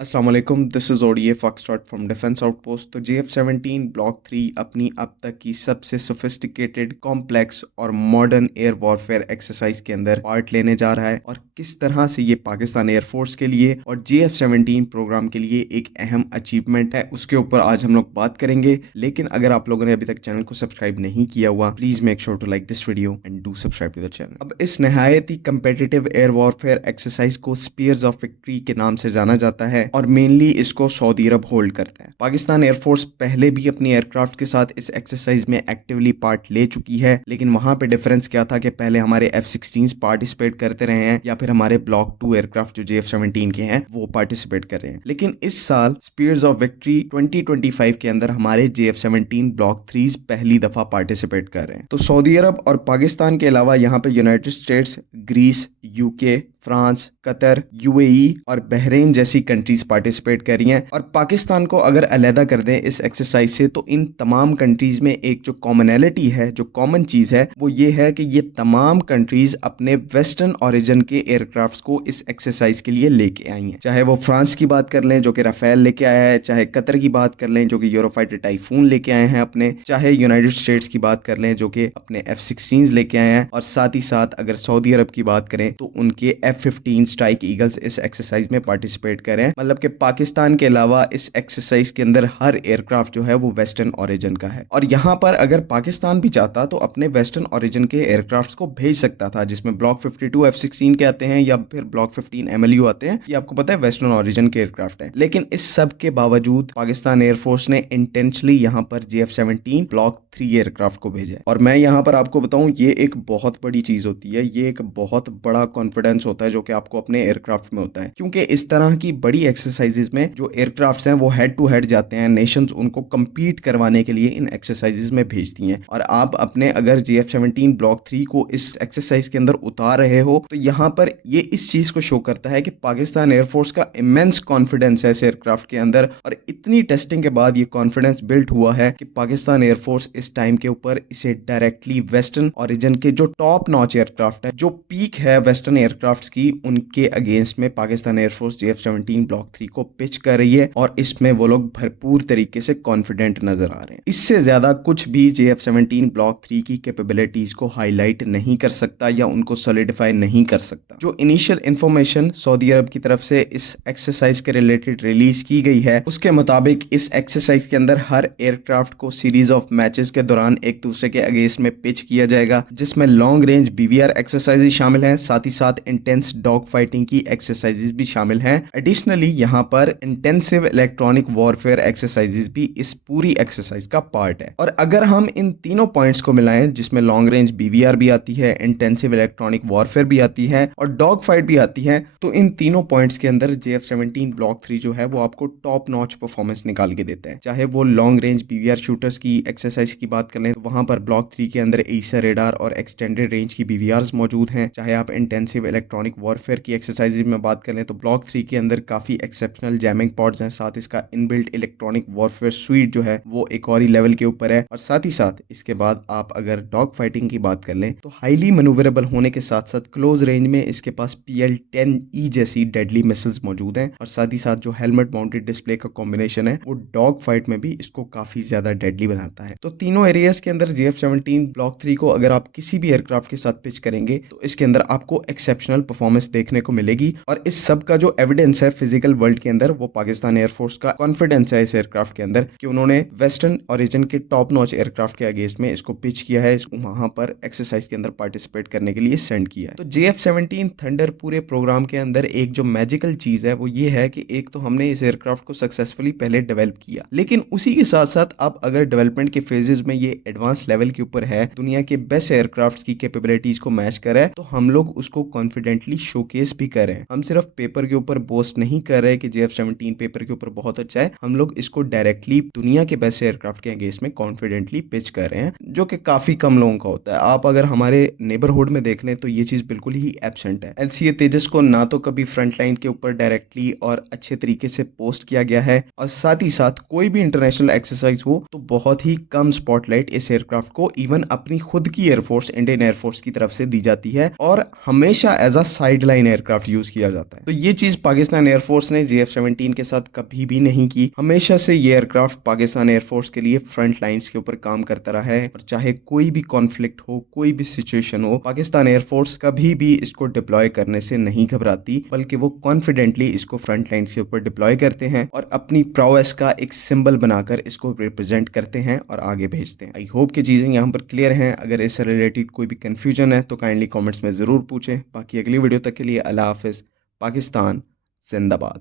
अस्सलाम वालेकुम, this is ODA foxtrot from defence outpost. तो JF-17 ब्लॉक 3 अपनी अब तक की सबसे सोफिस्टिकेटेड, कॉम्प्लेक्स और मॉडर्न एयर वॉरफेयर एक्सरसाइज के अंदर पार्ट लेने जा रहा है और किस तरह से ये पाकिस्तान एयरफोर्स के लिए और JF-17 प्रोग्राम के लिए एक अहम अचीवमेंट है, उसके ऊपर आज हम लोग बात करेंगे। लेकिन अगर आप लोगों ने अभी तक चैनल को सब्सक्राइब नहीं किया हुआ, please make sure to like this video and do subscribe to the channel. अब इस नहायत ही कंपेटिटिव एयर वॉरफेयर एक्सरसाइज को स्पीयर्स ऑफ विक्ट्री के नाम से जाना जाता है और मेनली इसको सऊदी अरब होल्ड करता है। पाकिस्तान एयरफोर्स पहले भी अपनी एयरक्राफ्ट के साथ इस एक्सरसाइज में एक्टिवली पार्ट ले चुकी है, लेकिन वहां पे डिफरेंस क्या था कि पहले हमारे F-16 पार्टिसिपेट करते रहे हैं या फिर हमारे ब्लॉक 2 एयरक्राफ्ट जो JF-17 के हैं वो पार्टिसिपेट कर रहे हैं। लेकिन इस साल स्पीयर्स ऑफ विक्ट्री 2025 के अंदर हमारे JF-17 ब्लॉक 3 पहली दफा पार्टिसिपेट कर रहे हैं। तो सऊदी अरब और पाकिस्तान के अलावा यहाँ पे United States, Greece, UK, France, Qatar, UAE और बहरीन जैसी कंट्रीज पार्टिसिपेट कर रही हैं। और पाकिस्तान को अगर अलहदा कर दें इस एक्सरसाइज से, तो इन तमाम कंट्रीज में एक जो कॉमनैलिटी है, जो कॉमन चीज है, वो ये है कि ये तमाम कंट्रीज अपने वेस्टर्न ओरिजिन के एयरक्राफ्ट्स को इस एक्सरसाइज के लिए लेके आई हैं। चाहे वो फ्रांस की बात कर लें जो कि राफेल लेके आया है, चाहे कतर की बात कर लें जो कि यूरोफाइटर टाइफून लेके आए हैं अपने, चाहे यूनाइटेड स्टेट्स की बात कर लें जो कि अपने F-16 लेके आए हैं, और साथ ही साथ अगर सऊदी अरब की बात करें तो उनके F-15 स्ट्राइक ईगल्स इस एक्सरसाइज में पार्टिसिपेट कर रहे हैं। मतलब कि पाकिस्तान के अलावा इस एक्सरसाइज के अंदर हर एयरक्राफ्ट जो है वो वेस्टर्न ओरिजिन का है। और यहाँ पर अगर पाकिस्तान भी चाहता तो अपने वेस्टर्न ओरिजिन के एयरक्राफ्ट्स को भेज सकता था, जिसमें ब्लॉक 52 F-16 के आते हैं या फिर ब्लॉक 15 MLU आते हैं। ये आपको पता है वेस्टर्न ओरिजिन के एयरक्राफ्ट है। लेकिन इस सब के बावजूद पाकिस्तान एयरफोर्स ने इंटेंशनली यहाँ पर JF-17 ब्लॉक 3 एयरक्राफ्ट को भेजा है। और मैं यहाँ पर आपको बताऊं, ये एक बहुत बड़ी चीज होती है, ये एक बहुत बड़ा कॉन्फिडेंस होता है जो कि आपको अपने एयरक्राफ्ट में होता है। क्योंकि इस तरह की बड़ी एक्सरसाइजेज में जो एयरक्राफ्ट्स हैं वो हेड टू हेड जाते हैं, नेशंस उनको compete करवाने के लिए इन एक्सरसाइजेज में भेजती हैं। और आप अपने अगर JF-17 ब्लॉक 3 को इस एक्सरसाइज के अंदर उतार रहे हो, तो यहाँ पर ये इस चीज को शो करता है कि पाकिस्तान एयरफोर्स का इमेंस कॉन्फिडेंस है इस एयरक्राफ्ट के अंदर। और इतनी टेस्टिंग के बाद ये कॉन्फिडेंस बिल्ड हुआ है कि पाकिस्तान एयरफोर्स इस टाइम के ऊपर इसे डायरेक्टली वेस्टर्न ओरिजिन के जो टॉप नॉच एयरक्राफ्ट है, जो पीक है वेस्टर्न एयरक्राफ्ट्स की, उनके अगेंस्ट में पाकिस्तान एयरफोर्स JF-17 ब्लॉक 3 को पिच कर रही है। और इसमें वो लोग भरपूर तरीके से कॉन्फिडेंट नजर आ रहे हैं। इससे ज्यादा कुछ भी JF-17 ब्लॉक 3 की कैपेबिलिटीज को हाईलाइट नहीं कर सकता या उनको सॉलिडिफाई नहीं कर सकता। जो इनिशियल इंफॉर्मेशन सऊदी अरब की तरफ से इस एक्सरसाइज के रिलेटेड रिलीज की गई है, उसके मुताबिक इस एक्सरसाइज के अंदर हर एयरक्राफ्ट को सीरीज ऑफ मैचेस के दौरान एक दूसरे के अगेंस्ट में पिच किया जाएगा, जिसमें लॉन्ग रेंज BVR एक्सरसाइजेज शामिल हैं, साथ ही साथ इंटेंस डॉग फाइटिंग की एक्सरसाइजेज भी शामिल हैं। एडिशनली यहाँ पर इंटेंसिव इलेक्ट्रॉनिक वॉरफेयर एक्सरसाइजेज भी इस पूरी एक्सरसाइज का पार्ट है। और अगर हम इन तीनों पॉइंट्स को मिलाएं, जिसमें लॉन्ग रेंज BVR भी आती है, इंटेंसिव इलेक्ट्रॉनिक वॉरफेयर भी आती है और डॉग फाइट भी आती है, तो इन तीनों पॉइंट्स के अंदर JF-17 ब्लॉक 3 जो है वो आपको टॉप नॉच परफॉर्मेंस निकाल के देता है। चाहे वो लॉन्ग रेंज BVR शूटर्स की एक्सरसाइज की बात कर लें, तो वहां पर ब्लॉक 3 के अंदर ईसा रेडार और एक्सटेंडेड रेंज की BVRs मौजूद हैं। चाहे आप इंटेंसिव इलेक्ट्रॉनिक वॉरफेयर की एक्सरसाइज में बात कर लें, तो ब्लॉक 3 के अंदर काफी एक्सेप्शनल जैमिंग पॉड्स हैं, साथ इसका इनबिल्ट इलेक्ट्रॉनिक वॉरफेयर स्वीट जो है वो एक और ही लेवल के ऊपर है। और साथ ही साथ इसके बाद आप अगर डॉग फाइटिंग की बात कर लें, तो हाईली मनूवरेबल होने के साथ साथ क्लोज रेंज में इसके पास PL-10E जैसी डेडली मिसाइल्स मौजूद हैं। और साथ ही साथ जो हेलमेट माउंटेड डिस्प्ले का कॉम्बिनेशन है वो डॉग फाइट में भी इसको काफी ज्यादा डेडली बनाता है। तो तीनों एरियाज के अंदर JF-17 ब्लॉक 3 को अगर आप किसी भी एयरक्राफ्ट के साथ पिच करेंगे, तो इसके अंदर आपको एक्सेप्शनल परफॉर्मेंस देखने को मिलेगी। और इस सब का जो एविडेंस है फिजिकल वर्ल्ड के अंदर, वो पाकिस्तान एयरफोर्स का कॉन्फिडेंस है इस एयरक्राफ्ट के अंदर कि उन्होंने वेस्टर्न ओरिजिन के टॉप नॉच एयरक्राफ्ट के अगेंस्ट में इसको पिच किया है, इसको वहां पर एक्सरसाइज के अंदर पार्टिसिपेट करने के लिए सेंड किया है। तो JF-17 थंडर पूरे प्रोग्राम के अंदर एक जो मैजिकल चीज है वो ये है कि एक तो हमने इस एयरक्राफ्ट को सक्सेसफुली पहले डेवलप किया, लेकिन उसी के साथ साथ अब अगर डेवलपमेंट के फेजेस में ये एडवांस लेवल के ऊपर है, दुनिया के बेस्ट एयरक्राफ्ट्स की कैपेबिलिटीज को मैच कर रहा है, तो हम लोग उसको कॉन्फिडेंटली शोकेस भी कर रहे हैं। हम सिर्फ पेपर के ऊपर बोस्ट नहीं कर रहे कि JF-17 पेपर के ऊपर बहुत अच्छा है, हम लोग इसको डायरेक्टली दुनिया के बेस्ट एयरक्राफ्ट के अगेंस्ट में कॉन्फिडेंटली पिच कर रहे हैं, जो कि काफी कम लोगों का होता है। आप अगर हमारे नेबरहुड में देख लें तो ये चीज बिल्कुल ही एब्सेंट है। LCA तेजस को ना तो कभी फ्रंट लाइन के ऊपर डायरेक्टली और अच्छे तरीके से पोस्ट किया गया है, और साथ ही साथ कोई भी इंटरनेशनल एक्सरसाइज हो तो बहुत ही कम स्पॉटलाइट इस एयरक्राफ्ट को इवन अपनी खुद की एयरफोर्स, इंडियन एयरफोर्स की तरफ से दी जाती है। और हमेशा as a side line aircraft use किया जाता है। तो ये चीज पाकिस्तान एयरफोर्स ने JF-17 के साथ कभी भी नहीं की। हमेशा से ये एयरक्राफ्ट पाकिस्तान एयरफोर्स के लिए फ्रंट लाइंस के ऊपर काम करता रहा है और चाहे कोई भी कॉन्फ्लिक्ट हो, कोई भी सिचुएशन हो, पाकिस्तान एयरफोर्स कभी भी इसको डिप्लॉय करने से नहीं घबराती, बल्कि वो कॉन्फिडेंटली इसको फ्रंट लाइंस के ऊपर डिप्लॉय करते हैं और अपनी प्रोवेस का एक सिंबल बनाकर इसको रिप्रेजेंट करते हैं और आगे भेजते हैं। आई होप कि चीजें यहाँ पर क्लियर हैं। अगर इससे रिलेटेड कोई भी कंफ्यूजन है तो काइंडली कमेंट्स में जरूर पूछें। बाकी अगली वीडियो तक के लिए अल्लाह हाफिज। पाकिस्तान जिंदाबाद।